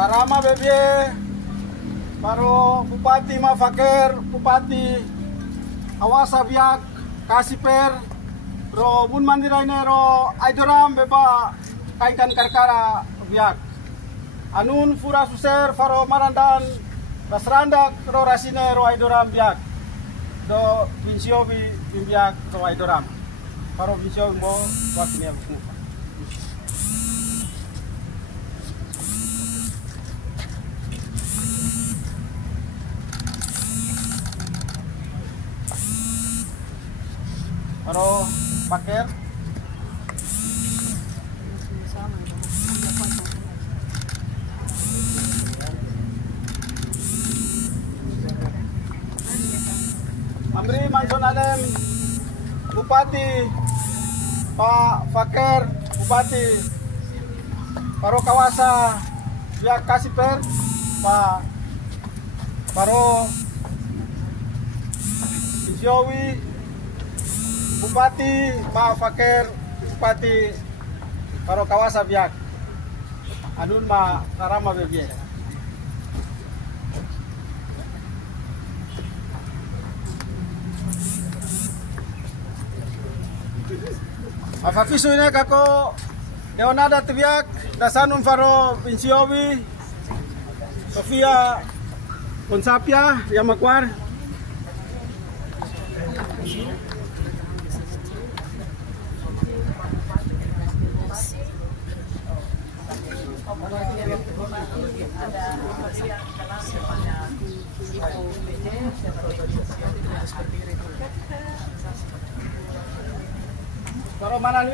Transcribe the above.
Karama bebye, paro Bupati Mafaker, Bupati Awasa biak Kasiper, ro bun mandirai ro aidoram beba kaikan karkara biak. Anun fura suser faro marandan rasrandak ro rasine ro aidoram biak. Do binsiobi biak ro aidoram. Faro binsiobi bo wakine buku. Paro paker Amri Manson Alem Bupati Pak Fakir Bupati Paro Kawasa Biak Kasiper Pak Paro Jowi Bupati Pak Fakir Bupati Paro Kawasa biak anun ma karama bebye afafisu ini kako deonada tibiak dasanun faro pinsiowi Sofia Konsapia Yamakwar Kalau mana